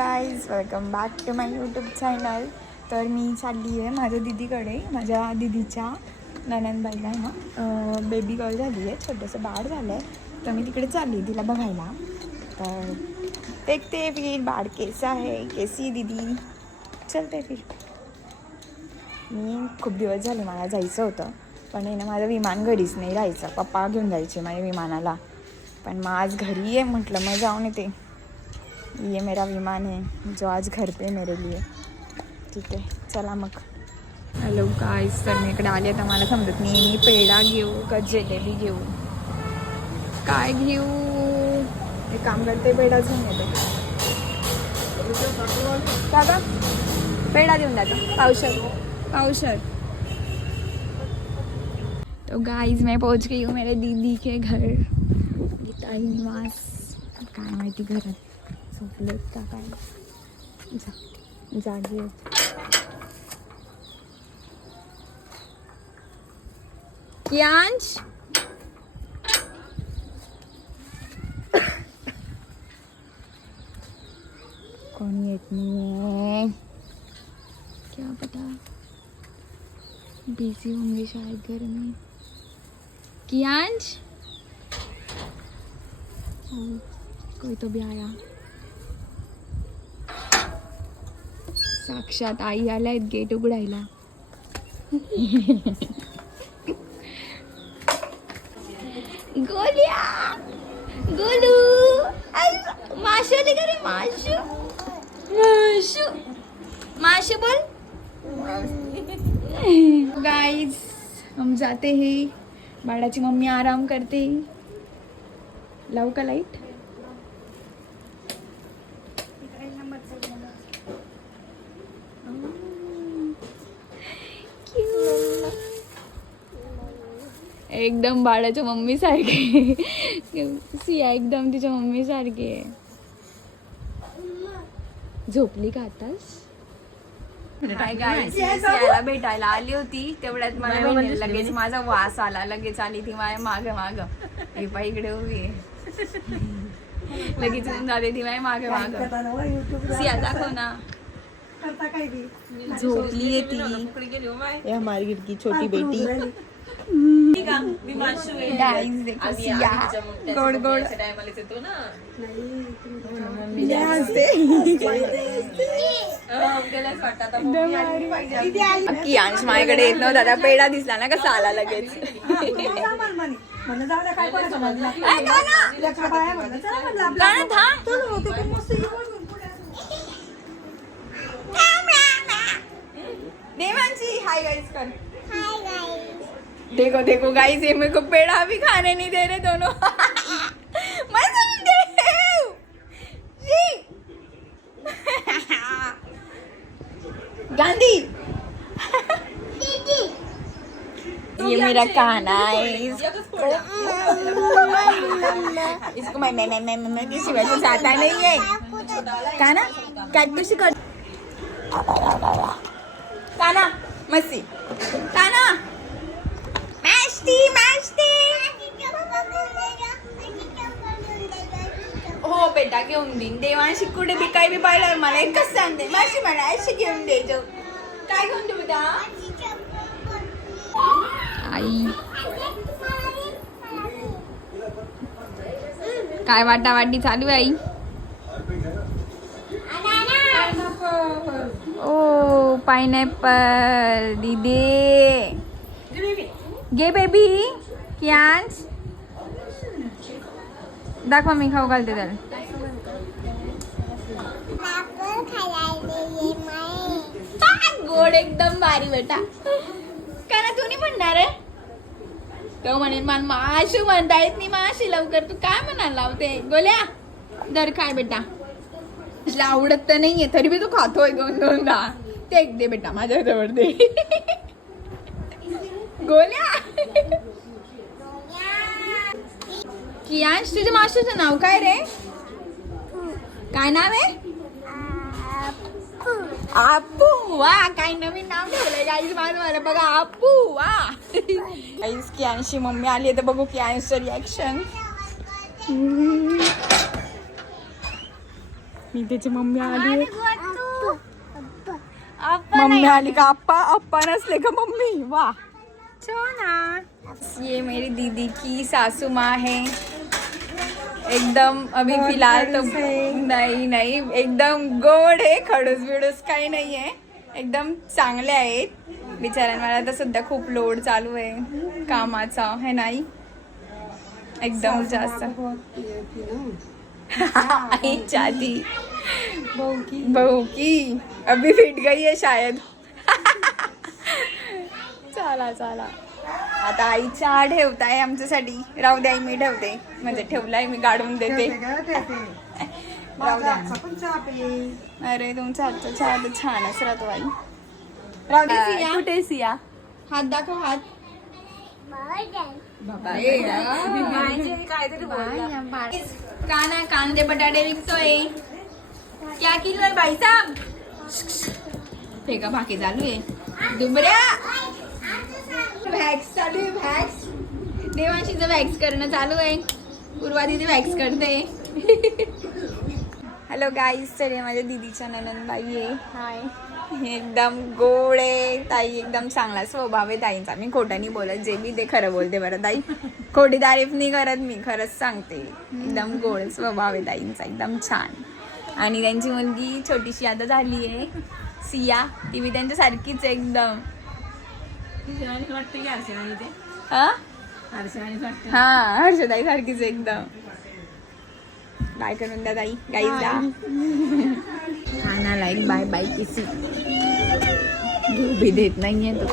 Guys, welcome back to my YouTube channel. तर मी चालली आहे माझ्या दिदीकडे. माझ्या दिदीच्या नणंदबाईला आहे ना बेबी गर्ल झाली आहे, छोटंसं बाळ झालं आहे. तर मी तिकडे चालली तिला बघायला. तर देखते फिर बाळ कैसा आहे, कैसी दीदी. चलते फिर. मी खूप दिवस झाले मला जायचं होतं, पण आहे ना माझं विमान घरीच नाही राहायचं. पप्पा घेऊन जायचे माझ्या विमानाला. पण मग आज घरी आहे म्हटलं मग जाऊन येते. ये मेरा विमान है जो आज घर पे मेरे लिए. ठीक आहे, चला मग. हॅलो गाईस, तर मी इकडे आले तर मला समजत नाही मी पेढा घेऊ का जिलेबी घेऊ, काय घेऊ. एक काम करते, पेढाच घेऊन येते. दादा पेढा देऊन द्या, पावशर. तो गाइस मैं पहुंच गई हूँ मेरे दीदी के घर, गीताई निवास. काय माहिती घरात झोपलेत का काय, जागी आहेत. कियांश कोण येत नाहीये, क्या पता बिजी होंगे शायद घर में. कियांश कोई तो भी आया. साक्षात आई आल्या आहेत गेट उघडायला. गोल्या गोलू माशू आले का रे, माशू बोल. गाइस हम जाते हैं. बाळाची मम्मी आराम करते. लावू का लाईट. एकदम बाळाच्या मम्मी सारखे. सिया एकदम तिच्या मम्मी सारखी आहे. झोपली का आताच. सियाला भेटायला आली होती तेवढ्यात मला लगेच माझा वास आला. लगेच आली ती माझ्या माग ही पाय इकडे उभी आहे. लगेच येऊन जाते ती माझ्या माग. सिया दाखव ना. झोपली आहे ती. हमारी खिड़की छोटी बेटी. गाइस देखो सिया गोड गोड कियांश माझ्याकडे येत नव्हता. दादा पेढा दिसला ना कसा आला लगेच. देवांशी हाय गाइस कर. देखो देखो गाइस, ये मेरे को पेड़ा भी खाने नहीं दे रहे दोनों. गांधी ये मेरा काना है. इसको मैं किसी वजह से आता नहीं है. काना कैट किसी कर. काना मस्सी काना हो बेटा घेऊन देईन. देवांशी कुठे बी काही बी पाहिल्यावर मला एकच सांगते, माशी मला अशी घेऊन द्यायचं. काय घेऊन देऊ बेटा. आई काय वाटावाटी चालू आहे आई. ओ पाइनएप्पल दीदी घे बेबी. कियांश दाखवा मी खाऊ घालते त्याला. गोड एकदम भारी बेटा. का ना तू नाही म्हणणार आहे. तो म्हणेन मला माशू म्हणता येत नाही. माशी लवकर तू काय म्हणायला लावते. गोल्या दर काय बेटा. तुला आवडत तर नाहीये तरी बी तू खातोय दोनदा. ते एक दे बेटा माझ्या जवळ दे. गोल्या कियांश तुझ्या माशूचं नाव काय रे. काय नाव आहे. आपू. वा काय नवीन नाव ठेवलंय गाईस मला बघा. आपू वा. गाईस कियांशची मम्मी आली आहे तर बघू कियांशचं रिॲक्शन. मी त्याची मम्मी आली. मम्मी आली का? अप्पा नसले का मम्मी? वाह ये मेरी दीदी की सासू माँ है. एकदम अभी फिलहाल तो नाही एकदम गोड आहे. खडूस बिडूस काही नाही आहे. एकदम चांगले आहेत बिचाऱ्यांना. तर सध्या खूप लोड चालू आहे कामाचा है नाही एकदम जास्त. चाहती बहू की अभी फिट गई है शायद. चला आता आई चहा ठेवताय आमच्यासाठी. राहू द्या मी ठेवते. म्हणजे ठेवलाय मी गाडून देते. अरे तुमचा हातचा चहा तर छानच राहतो आई. राहू दे सिया. कुठे सिया? हात दाखव हात. काना कांदे बटाटे विकतोय. क्या किलो आहे बाई साहेब? फेका भाकी चालू आहे. दुबऱ्या वॅक्स चालू आहे. वॅक्स देवांशीचं वॅक्स करणं चालू आहे. पूर्वा दीदी वॅक्स करते. Hello guys. तर माझ्या दीदीच्या ननंदबाई आहे. हाय. एकदम गोड आहे ताई. एकदम चांगला स्वभाव आहे ताईंचा. मी खोटं नाही बोलत. जे मी ते खरं बोलते बरं ताई. खोटी तारीफ नाही करत मी. खरंच सांगते. एकदम गोड स्वभाव आहे ताईंचा. एकदम छान. आणि त्यांची मुलगी छोटीशी आता झाली आहे सिया. ती मी त्यांच्या सारखीच एकदम. हा हर्षदाई सारखीच एकदम. बाय करून द्या ताई. गाईला खाना लाईक बाय बाय किसी घेऊ भी देत नाहीये तो.